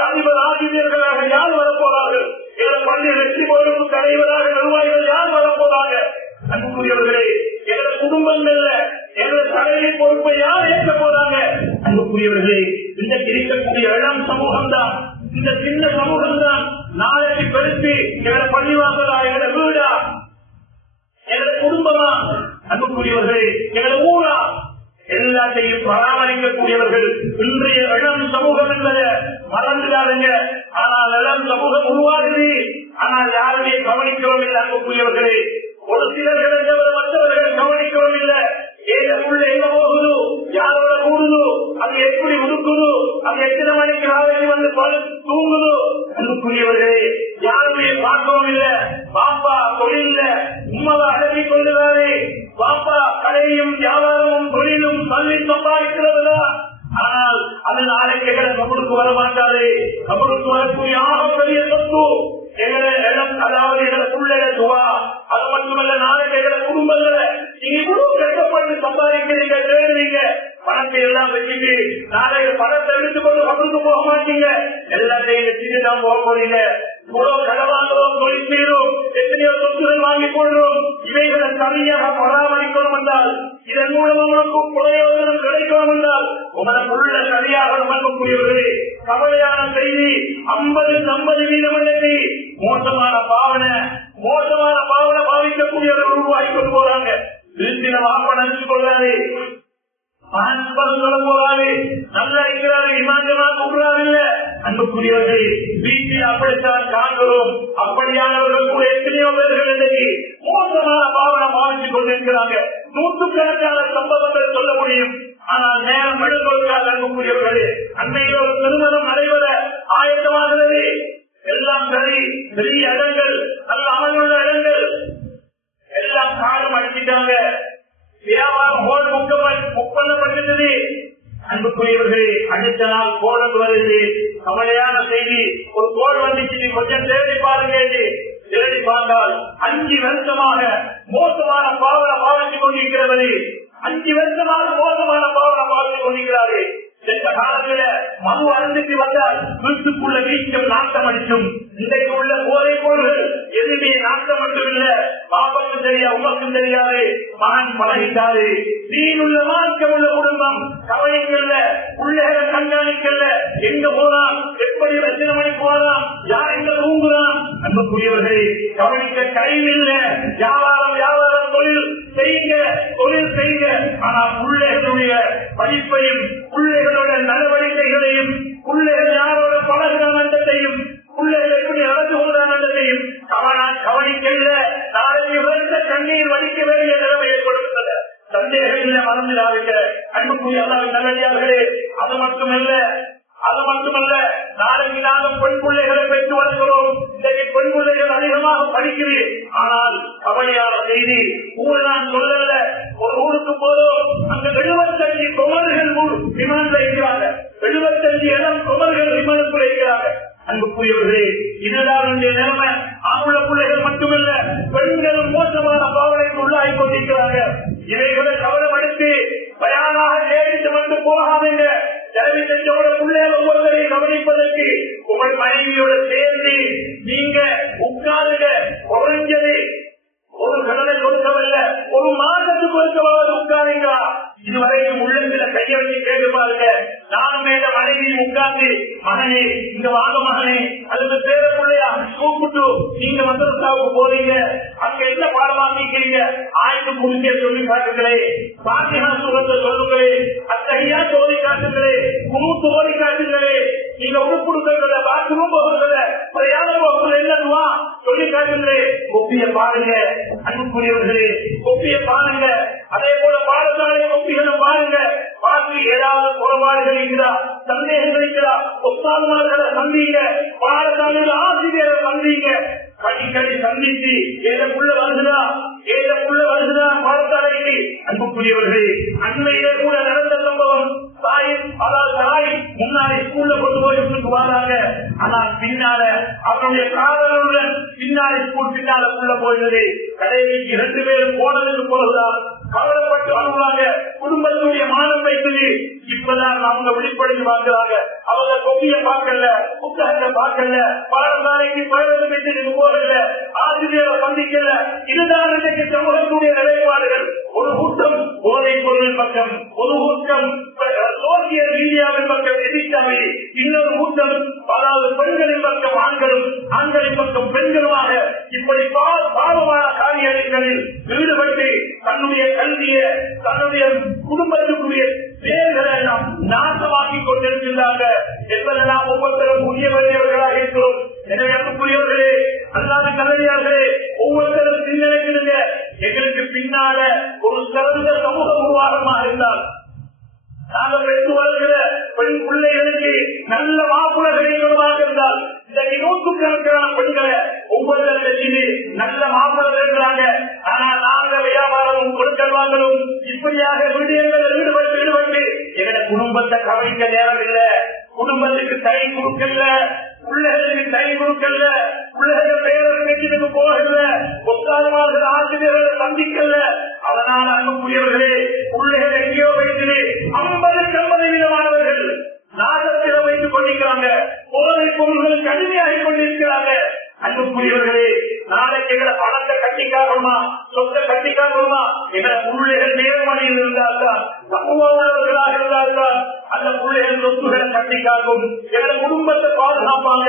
அதிபர் ஆசிரியர்களாக யார் வரப்போறார்கள்? எங்களோட பள்ளி வெற்றி பொறுப்பு தலைவராக நிர்வாகிகள் யார் வரப்போறாங்க? அன்புக்குரியவர்களே, எங்களோட குடும்பங்கள்ல எங்களோட தலைமை பொறுப்பை யார் ஏற்க போறாங்க? அன்புக்குரியவர்களே, இன்றைக்கு இருக்கக்கூடிய இளம் சமூகம் தான், இந்த சின்ன சமூகம் தான் நாளைக்கு பெருத்து எங்களோட பள்ளிவாசலா, எங்களோட வீடா, எங்களோட குடும்பமா, அன்புக்குரியவர்களே எங்களோட ஊரா, எல்லாத்தையும் பராமரிக்கக்கூடியவர்கள் இன்றைய இளம் சமூகம் என்பதை மறந்துடாதுங்க. ஆனால் இளம் சமூகம் உருவாகுது, ஆனால் யாருமே கவனிக்கவும் இல்லை. அன்புக்குரியவர்களே, ஒரு சிலர்கள் தவிர மற்றவர்கள் கவனிக்கவும் இல்லை. ஏழுள்ள எங்க போகுது, யாரோட கூடுது, அது எப்படி உடுக்குது, அது எத்தனை மணிக்கு நாளைக்கு வந்து தூங்குது. அன்புக்குரியவர்களே, யாருமே பார்க்கவும் இல்லை. பாப்பா தொழில உண்மையை அடக்கி கொள்ளுகிறாரே, பாப்பா கடையும் வியாபாரமும் தொழிலும் தள்ளி சம்பாதிக்கிறதுல, ஆனால் அது நாளைக்கு கபருக்கு வர மாட்டாது. கபருக்கு வரக்கூடிய பெரிய சொத்து எங்களை இடம், அதாவது எங்களை பிள்ளைய துவா. அது மட்டுமல்ல, நாளைக்கு எங்களை குடும்பங்களை நீங்க இவ்வளவு கஷ்டப்பட்டு சம்பாதிக்கிறீங்க, தேடுறீங்க, பணத்தை எல்லாம் வச்சுட்டு நாளைக்கு பணத்தை எடுத்துக்கொண்டு கபருக்கு போக மாட்டீங்க. எல்லாத்தையும் வச்சுட்டு தான் போக போறீங்க. இவ்வளவு கடவாங்கிறோம், தொழில் செய்யறோம், எத்தனையோ சொத்துகள் வாங்கிக் கொள்றோம். இவைகளை சரியாக பராமரிக்கணும் என்றால், இதன் மூலம் உங்களுக்கு பிரயோஜனம் கிடைக்கணும் என்றால் உங்களுக்குள்ள சரியாக நடக்கக்கூடியவர்களே, கவலையான செய்தி 50% மோசமான பாவனை பாவிக்கக்கூடியவர்கள் உருவாக்கி கொண்டு போறாங்க. வீட்டில வாப்ப நினைச்சு கொள்றாரு, போறாரு, நல்லா இருக்கிறாரு, விமானமா கூடுறாரு. அன்புக்குரியவர்கள், வீட்டில் அப்படித்தான் காண்கிறோம். அப்படியானவர்கள் கூட எத்தனையோ பேர்கள் இன்றைக்கு மோசமான பாவனை பாவித்துக் கொண்டிருக்கிறாங்க. 100கணக்கான சம்பவங்கள் சொல்ல முடியும். ஆனால் நேரம் எடுப்பதற்காக அன்புக்குரியவர்களே, அன்னையில் ஒரு திருமணம் நடைபெற ஆயத்தமாகிறது. எல்லாம் சரி, பெரிய இடங்கள், நல்ல அமலுள்ள இடங்கள் எல்லாம் காலம் அடிச்சிட்டாங்க. வியாபாரம் ஹோல் ஒப்பந்தப்பட்டது. அன்புக்குரியவர்களே, அடுத்த நாள் கோலம் வருது. கவலையான செய்தி, ஒரு கோல் வந்துச்சு, கொஞ்சம் தேடி பாருங்க. தேடி பார்த்தால் 5 வருஷமாக மோசமான பாவனை பாவித்துக் கொண்டிருக்கிறது. 5 வருஷமாக மோசமான பாவனை பாவித்துக் கொண்டிருக்கிறாரு. சென்ற காலத்துல மது அருந்துக்கு வந்தால் வீட்டுக்குள்ள வீட்டம் நாட்டம் அடிக்கும். இன்றைக்கு உள்ள போதை பொருள்கள் எதுவுமே நாட்டம் மட்டும் இல்ல, பாப்பக்கும் தெரியா, உமக்கும் தெரியாது, மகன் பழகிட்டாரு. நீனுள்ள மார்க்கம் உள்ள குடும்பம் கவனிக்கல, பிள்ளைகளை கண்காணிக்கல, எங்க போறான், எப்படி எத்தனை மணிக்கு போறான், யார் எங்க தூங்குறான். அன்புக்குரியவர்களை கவனிக்க கையில் வியாபாரம் தொழில் செய்யுங்க. ஆனால் பிள்ளைகளுடைய படிப்பையும் பிள்ளைகளோட நடவடிக்கைகளையும் பிள்ளைகள் யாரோட பழகுறான் பிள்ளைகள் எப்படி நடந்து கொள்றான் கவனிக்கல. நாளைக்கு உயர்ந்த கண்ணீர் வடிக்க வேண்டிய நிலைமை ஏற்படுகிறது. சந்தேகம் இல்லை, மறந்துடாதீங்க. அன்புக்குரிய நல்லடியார்களே, அது மட்டுமல்ல, நாளைக்கு நாங்கள் பெண் பிள்ளைகளை பெற்று வருகிறோம். இன்றைக்கு பெண் பிள்ளைகள் அதிகமாக படிக்கிறேன். ஆனால் கவலையான செய்தி, ஊர் நான் சொல்லல, ஒரு ஊருக்கு போதும் அங்க 75 குமர்கள் விமானத்தில் இருக்கிறாங்க. 75 இடம் குமர்கள் விமானத்தில் இருக்கிறாங்க. அன்புக்குரியவர்களே, இதுதான் என்னுடைய நிலைமை. ஆம்பளை பிள்ளைகள் மட்டுமல்ல, பெண்களும் மோசமான பாவனைக்கு உள்ளாகி கொண்டிருக்கிறாங்க. இதைகளை கவனம் எடுத்து பயானாக நேரிட்டு வந்து போகாதீங்க. தேவை செஞ்சோட உங்கள் மனைவியோட சேர்ந்து நீங்க உட்கார்ந்து குறைஞ்சது ஒரு கடனை கொடுக்கவில்ல, ஒரு மாதத்துக்கு ஒருக்கவாவது உட்காருங்க. இதுவரைக்கும் உள்ளத்துல கைய வச்சு கேட்டு பாருங்க. நானும் மேல மனைவி உட்கார்ந்து மகனே இங்க வாங்க மகனே, அதுக்கு பேரப்பிள்ளையா கூப்பிட்டு நீங்க மதரசாவுக்கு போறீங்க, அங்க என்ன பாடமாக்கிக்கிறீங்க, ஆய்வு குறிக்க சொல்லி காட்டுங்களே, பாத்தியா சுகத்தை சொல்லுங்களே, அத்தையா தோழி காட்டுங்களே, குமுத்து ஓடி காட்டுங்களே, நீங்க உடுப்புடுக்கிறத பாத்ரூம் போகிறத பிரயாண போகிறது என்னதுவா சொல்லி காட்டுங்களே. கொப்பிய பாருங்க அன்புக்குரியவர்களே, கொப்பிய பாருங்க. அதே போல பாடசாலை கொப்பிகளும் பாருங்க. பார்த்து ஏதாவது குறைபாடுகள் இருக்கிறா, சந்தேகங்கள் இருக்கிறா, ஒத்தாளர்களை சந்திங்க, பாடசாலையில் ஆசிரியரை சந்திங்க. அடிக்கடி சந்தித்து ஏதற்குள்ள வருகிறா பாடசாலைக்கு. அன்புக்குரியவர்களே, அண்மையிலே கூட நடந்த சம்பவம். தாய் முன்னாடி ஸ்கூல்ல கொண்டு போய் வராங்க. ஆனால் பின்னால அவருடைய காதலுடன் பின்னாடி ஸ்கூல் பின்னால உள்ள போயிடுது. கடைசிக்கு 2 பேரும் போனதுக்கு போதுதான் கவலைப்பட்டு அனுப்புறாங்க. குடும்பத்துடைய மானம் வைத்தது. இப்பதான் அவங்க வெளிப்படைந்து பார்க்கிறாங்க. அவங்க கொப்பிய பார்க்கல, புத்தகத்தை பார்க்கல, பாடசாலைக்கு பயணம் போகல, ஆசிரியரை சந்திக்கல. இதுதான் இன்றைக்கு சமூகத்துடைய நிலைப்பாடுகள். ஒரு கூட்டம் போதை பொருளின் பக்கம், ஒரு கூட்டம் சோசிய மீடியாவின் பக்கம் எதிர்த்தாமை, இன்னொரு கூட்டம் அதாவது பெண்களின் பக்கம் ஆண்களும், ஆண்களின் பக்கம் பெண்களுமாக இப்படி பாவமான காரியங்களில் ஈடுபட்டு தன்னுடைய கல்வியை, தன்னுடைய குடும்பத்துக்குரிய பேர்களை எல்லாம் நாசமாக்கி கொண்டிருக்கின்றாங்க என்பதெல்லாம் ஒவ்வொருத்தரும் புதிய வழியவர்களாக இருக்கிறோம். எனவே அன்புக்குரியவர்களே, அல்லாத கல்வியார்களே, ஒவ்வொருத்தரும் சிந்தனைக்கிடுங்க. எங்களுக்கு பின்னால ஒரு சிறந்த சமூக உருவாகமாக இருந்தால், நாங்கள் பெற்று வருகிற பெண் பிள்ளைகளுக்கு நல்ல மாப்பிள்ளை கிடைக்கிறதாக இருந்தால், இந்த 100கணக்கான பெண்களை ஒவ்வொருத்தரும் நல்ல மாப்பிள்ளை இருக்கிறாங்க. ஆனால் நாங்கள் வியாபாரமும் கொடுக்கல் வாங்கலும் இப்படியாக விடயங்களில் ஈடுபட்டு எங்க குடும்பத்தை கவனிக்க நேரம் இல்ல, குடும்பத்துக்கு கை கொடுக்கல, பிள்ளைகளுக்கு கை கொடுக்கல, பிள்ளைகள் பேரர் பேச்சுக்கு போகல, ஒத்தாதமாக ஆசிரியர்களை சந்திக்கல. அதனால அன்புக்குரியவர்களே, பிள்ளைகள் எங்கேயோ வைத்து 50-50 நாகத்தில் வைத்துக் கொண்டிருக்கிறாங்க. போதை பொருள்கள் கடுமையாகிக் கொண்டிருக்கிறாங்க. அன்புக்குரியவர்களே, நாளைக்கு எங்களை பணத்தை கட்டிக்காகணுமா, சொத்தை கட்டிக்காகணுமா, எங்களை பிள்ளைகள் நேர்மணியில் இருந்தால்தான், சமூக உள்ளவர்களாக இருந்தால்தான் அந்த பிள்ளைகள் சொத்துக்களை கட்டிக்காகும், எங்களை குடும்பத்தை பாதுகாப்பாங்க.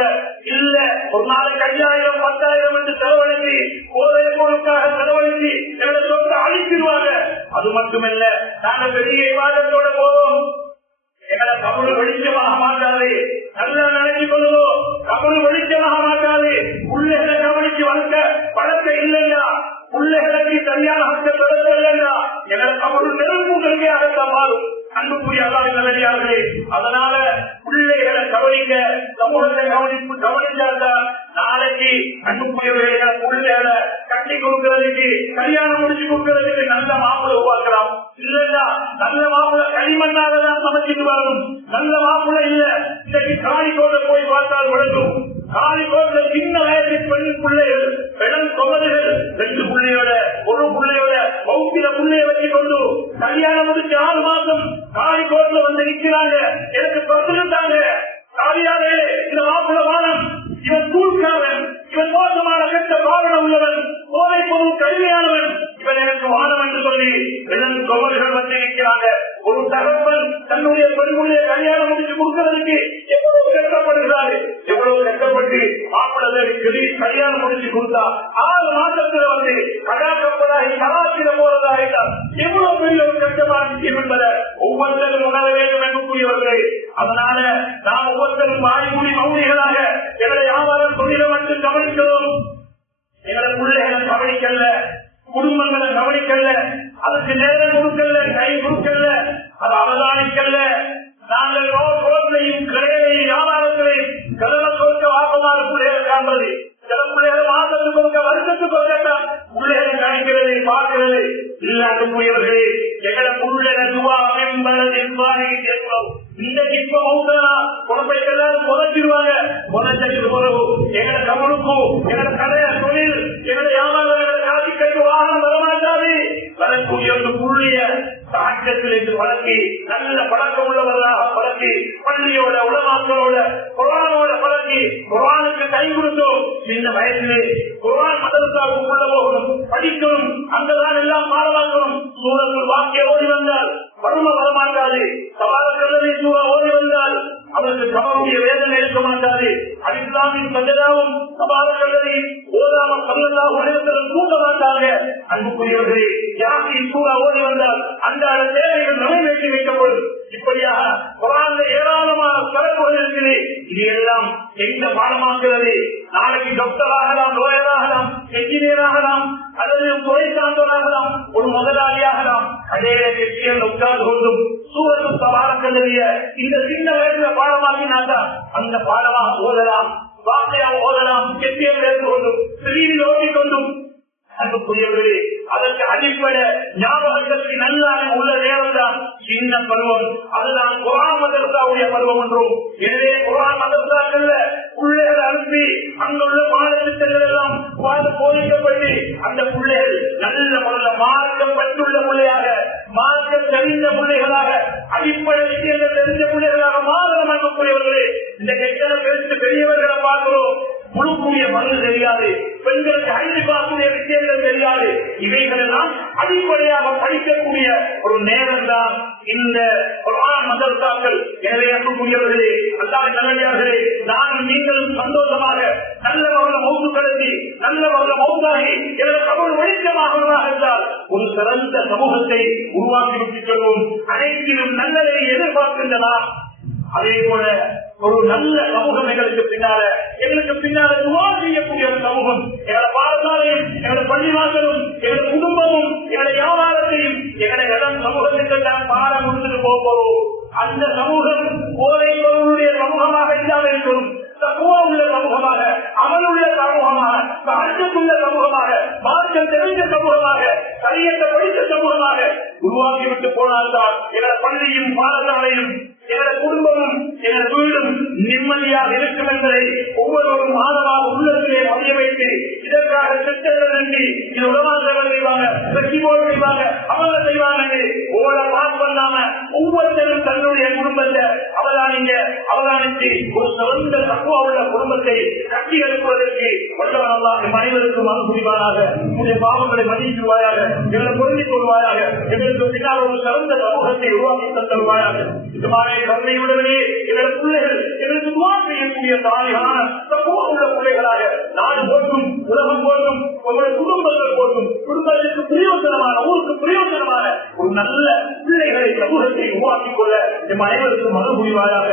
இல்ல ஒரு நாளைக்கு 5000 10,000 என்று செலவழித்து போதை பொருளுக்காக செலவழித்து எங்களை சொத்தை அழிச்சிருவாங்க. அது மட்டுமல்ல, நாங்கள் பெரிய விவாதத்தோட போவோம், எங்களை கபரு வெளிச்சமாக மாட்டாது. நல்லா நினைச்சு கொள்ளுவோம், கபரு வெளிச்சமாக மாட்டாது. பிள்ளைகளை கவனிச்சு வளர்க்க பழக்க இல்லையா, பிள்ளைகளுக்கு சரியான ஹக்க தொடர்பு இல்லையா, எங்களை கபரு நெருப்பு கல்வியாகத்தான் மாறும். அன்புக்குரிய அல்லாஹ்விலே, அதனால பிள்ளைகளை கவனிக்க, சமூகத்தை கவனிச்சாதான் நாளைக்கு அன்புக்குரியவர்களை பிள்ளைகளை கட்டி கொடுக்கிறதுக்கு, கல்யாணம் முடிச்சு கொடுக்கிறதுக்கு நல்ல மாப்பிள்ளை உருவாக்கலாம். இல்லையா நல்ல மாப்பிள்ளை களிமண்ணாகதான் சமைச்சிட்டு வரும். நல்ல மாப்பிள்ளை இல்ல, இன்னைக்கு காணிக்கோட்டை போய் பார்த்தால் விளங்கும். காணிக்கோட்டை சின்ன வயசு பெண் பிள்ளைகள், பெண் கொமதுகள் 2 பிள்ளையோட, ஒரு பிள்ளையோட பௌத்திர பிள்ளைய வச்சு கொண்டு கல்யாணம் முடிச்சு 6 மாசம் காணிக்கோட்டில் வந்து நிற்கிறாங்க. எனக்கு பசுத்தாங்க காரியாரே, இந்த மாப்பிள்ளை வானம், இவன் தூள்காரன், இவன் மோசமான கட்ட பாவனை உள்ளவன், போதை பொருள் கடுமையானவன், இவன் எனக்கு வானம் என்று சொல்லி 2 கொமதுகள் வந்து நிற்கிறாங்க. ஒரு தகவல் தன்னுடைய பெண்களுடைய கல்யாணம் முடிச்சு கொடுக்கிறதுக்கு எவ்வளவு கஷ்டப்படுகிறாரு, எவ்வளவு கஷ்டப்பட்டு மாப்பிள்ளை கல்யாணம் முடிச்சு கொடுத்தா 6 மாசத்துல வந்து கடாக்கப்படாகி கலாச்சில போறதாகிட்டார். எவ்வளவு பெரிய ஒரு கஷ்டமான விஷயம் என்பதை ஒவ்வொருத்தரும் உணர வேண்டும் என்புக்குரியவர்களே. அதனால நாம் ஒவ்வொருத்தரும் வாய்மொழி மௌனிகளாக எங்களை வியாபாரம் தொழிலை மட்டும் கவனிக்கிறோம். எங்களை பிள்ளைகளை கவனிக்கல, குடும்பங்களை கவனிக்கல, அதுக்கு நேரம் கொடுக்கல, கை கொடுக்கல, அது அவதானிக்கல. நாங்கள் ரோட்லையும் கடையிலையும் வியாபாரத்திலையும் கடலை கொடுக்க வாக்கமாக பிள்ளைகளை காண்பது, சில பிள்ளைகள் மாதத்துக்கு கொடுக்க வருஷத்துக்கு கொடுக்க பிள்ளைகளை கணிக்கிறது பார்க்கிறது இல்லாத புயல்களே. எங்களை பிள்ளைகளை துவா என்பது என்போம். இன்னைக்கு இப்ப மௌத்தனா குழந்தைகள் புதைச்சிருவாங்க. புதைச்சதுக்கு பிறகு எங்களை கவனுக்கும், எங்களை கடை தொழில், எங்களை வியாபாரம், எங்களை காட்சி கைக்கு வாகனம் வரமாட்டாது. வரக்கூடிய ஒரு புள்ளிய தாக்கத்தில் என்று பழக்கி நல்ல பழக்கம் உள்ளவர்களாக பழக்கி பள்ளியோட உலமாக்களோட குர்ஆனோட பழக்கி குர்ஆனுக்கு கை கொடுத்தோம். சின்ன வயசிலே குர்ஆன் மதரசாவுக்கு உள்ள போகணும், படிக்கணும், அங்கதான் எல்லாம் பாடமாக்கணும். சூரத்துல் வாக்கிய ஓடி வந்தால் வறுமை வரமாட்டாது. சவாலக்கல்லதை சூறா ஓடி வந்தால் அவருக்கு சமருடைய வேதனை இருக்க மாட்டாது. அலிஸ்லாமின் சஜதாவும் சவாலக்கல்லதை ஓதாமல் சல்லல்லாஹு அலைஹி வஸல்லம் தூங்க மாட்டாங்க. அன்புக்குரியவர்களே, யாசின் சூறா ஓடி வந்தால் அந்த தேவைகள் நிறைவேற்றி வைக்கப்படும். இப்படியாக குர்ஆன்ல ஏராளமான சிறப்புகள் இருக்குது. இது எல்லாம் எந்த பாடமாக்குறது? நாளைக்கு டாக்டர் ஆகலாம், லோயர் ஆகலாம், என்ஜினியர் ஆகலாம், அல்லது துறை சார்ந்தவராகலாம், ஒரு முதலாளியாகலாம். அதே கட்சியில் உட்கார்ந்து கொண்டும் சூரத்துல் தபாரக்கல்லைய இந்த சின்ன வயசுல பாடமாக்கினாக்கா அந்த பாடமாக ஓதலாம், வார்த்தையாக ஓதலாம், கெட்டியம் எடுத்து கொண்டும் சிறியில் ஓட்டிக்கொண்டும். அன்புக்குரியவர்களே, அதற்கு அடிப்படை ஞாபகத்திற்கு நல்ல உள்ள நேரம் தான் சின்ன பருவம். அதுதான் குர்ஆன் மதரசாவுடைய பருவம் என்றும். எனவே குர்ஆன் மதரசாக்கள்ல பிள்ளைகளை அனுப்பி அங்குள்ள பாடத்திட்டங்கள் எல்லாம் போதிக்கப்பட்டு அந்த பிள்ளைகள் நல்ல முறையில் மார்க்கம் பற்றுள்ள பிள்ளையாக, மார்க்கம் தெரிந்த பிள்ளைகளாக, அடிப்படை விஷயங்கள் தெரிந்த பிள்ளைகளாக மாறணும். அன்புக்குரியவர்களே, இந்த கெட்டன பெருசு பெரியவர்களை பார்க்கிறோம், முழுக்கூடிய மருந்து தெரியாது, பெண்களுக்கு அறிந்து பார்க்கக்கூடிய விஷயங்கள் தெரியாது. இவைகள் எல்லாம் அடிப்படையாக படிக்கக்கூடிய ஒரு நேரம் தான் இந்த குர்ஆன் மதரசாக்கள். எனவே அன்புக்குரியவர்களே, அல்லாஹ்வின் நல்லடியார்களே, நானும் நீங்களும் சந்தோஷமாக நல்ல வகையில் மௌத்து கடத்தி நல்ல வகையில் மௌத்தாகி எங்களை கபர் வெளிச்சமாக இருந்தால் ஒரு சிறந்த சமூகத்தை உருவாக்கி விட்டுச் செல்வோம். அனைத்திலும் நல்லதை எதிர்பார்க்கின்றன. அதே போல ஒரு நல்ல சமூகம் எங்களுக்கு பின்னால துவா செய்யக்கூடிய ஒரு சமூகம். எங்களோட பாடசாலையும், எங்களோட பள்ளிவாசலும், எங்களோட குடும்பமும், எங்களோட வியாபாரத்தையும், எங்களோட இடம் சமூகத்திற்கு நான் பாடம் கொடுத்துட்டு போகிறோம். அந்த சமூகம் போதை பொருளுடைய சமூகமாக இல்லாமல் இருக்கணும். தக்குவா உள்ள சமூகமாக, அமலுள்ள சமூகமாக, சாட்சியத்துள்ள சமூகமாக, மார்க்கம் தெரிந்த சமூகமாக, சரியத்தை படித்த சமூகமாக உருவாக்கிவிட்டு போனால்தான் எங்களோட பள்ளியும் பாடசாலையும் எங்களோட குடும்பமும் எங்களோட வீடும் நிம்மதியாக இருக்கும் என்பதை ஒவ்வொருவரும் மாதமாக உள்ளத்திலே பதிய வைத்து இதற்காக திட்டங்கள் நன்றி இது உடமாற்றங்கள் செய்வாங்க, வெற்றி போல் செய்வாங்க, அவங்க செய்வாங்க ஓட பாஸ் பண்ணாம ஒவ்வொருத்தரும் தன்னுடைய குடும்பத்தை அவதானித்து ஒரு சிறந்த தக்குவா உள்ள குடும்பத்தை கட்டி எழுப்புவதற்கு வல்லவன் அல்லாஹ் அனைவருக்கும் அனுபவிப்பானாக. உங்களுடைய பாவங்களை மன்னிக்குவாயாக, எங்களை பொருந்திக் கொள்வாயாக, எங்களுக்கு பின்னால் ஒரு சிறந்த சமூகத்தை உருவாக்கி தந்தருவாயாக. இது மாதிரி கருணையுடனே எங்களது பிள்ளைகள் எங்களுக்கு துவா செய்யக்கூடிய தாய்கான தக்குவா உள்ள பிள்ளைகளாக நாடு போற்றும், உலகம் போற்றும், உங்களுடைய குடும்பங்கள் போற்றும், குடும்பத்திற்கு பிரயோஜனமான, ஊருக்கு பிரயோஜனமான ஒரு நல்ல பிள்ளைகளை சமூகத்தை உருவாக்கிக் கொள்ள எம் அனைவருக்கும் அனுபவிவாயாக.